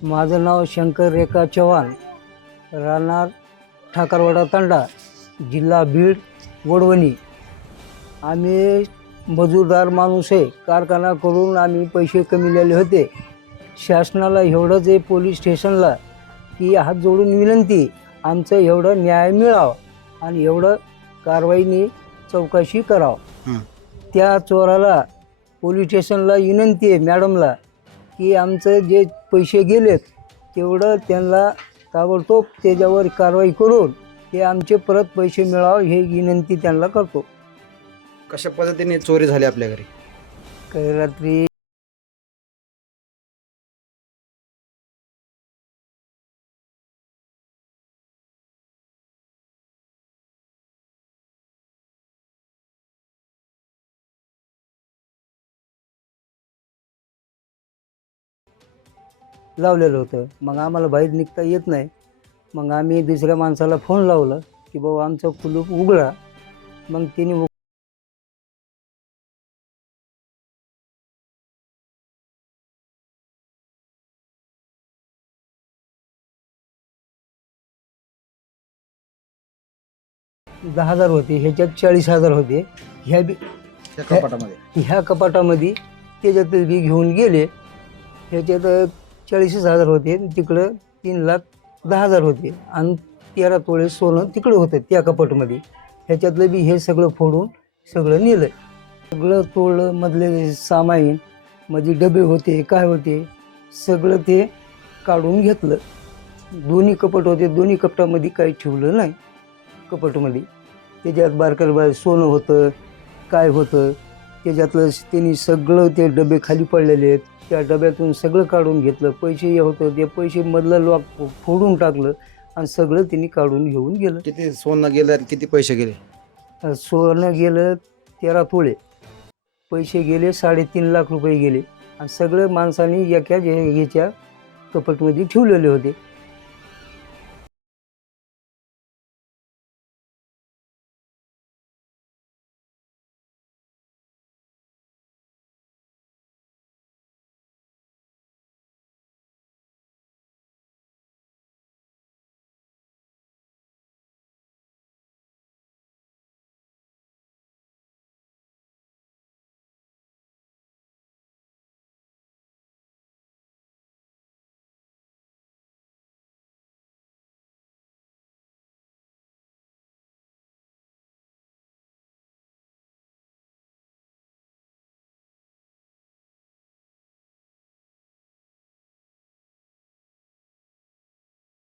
माझं नाव शंकर रेखा चव्हाण, राहणार ठाकरवाडा तांडा, जिल्हा बीड, वडवणी. आम्ही मजूरदार माणूस आहे. कारखाना करून आम्ही पैसे कमिलेले होते. शासनाला एवढंच आहे पोलीस स्टेशनला की हात जोडून विनंती, आमचं एवढं न्याय मिळावं आणि एवढं कारवाईने चौकशी करावं. त्या चोराला पोलीस स्टेशनला विनंती आहे मॅडमला की आमचं जे पैसे गेलेत तेवढं त्यांना ताबडतोब त्याच्यावर कारवाई करून ते आमचे परत पैसे मिळावे हे विनंती त्यांना करतो. कशा पद्धतीने चोरी झाली आपल्या घरी? काही रात्री लावलेलं होतं. मग आम्हाला बाहेर निघता येत नाही. मग आम्ही दुसऱ्या माणसाला फोन लावला की बाबा आमचं कुलूप उघडा. मग तिने 10,000 होते, ह्याच्यात 40,000 होते. त्या कपाटामध्ये ह्या कपाटामध्ये त्याच्यात बी घेऊन गेले. ह्याच्यात 40,000 होते, तिकडं 3,10,000 होते आणि 13 तोळे सोनं तिकडं होतं त्या कपाटमध्ये. ह्याच्यातलं बी हे सगळं फोडून सगळं नेलं. सगळं तोडलं. मधले सामाईन मध्ये डबे होते, काय होते, सगळं ते काढून घेतलं. दोन्ही कपाट होते, दोन्ही कपाटामध्ये काही ठेवलं नाही. कपाटमध्ये त्याच्यात बारकर सोनं होतं, काय होतं त्याच्यातलं त्यांनी सगळं ते डबे खाली पडलेले आहेत, त्या डब्यातून सगळं काढून घेतलं. पैसे हे होतं ते पैसे मधलं लॉक फोडून टाकलं आणि सगळं त्यांनी काढून घेऊन गेलं. किती सोनं गेलं आणि किती पैसे गेले? सोनं गेलं 13 तोळे, पैसे गेले 3.5 लाख रुपये गेले आणि सगळं माणसांनी एका ह्याच्या कपाटमध्ये ठेवलेले होते.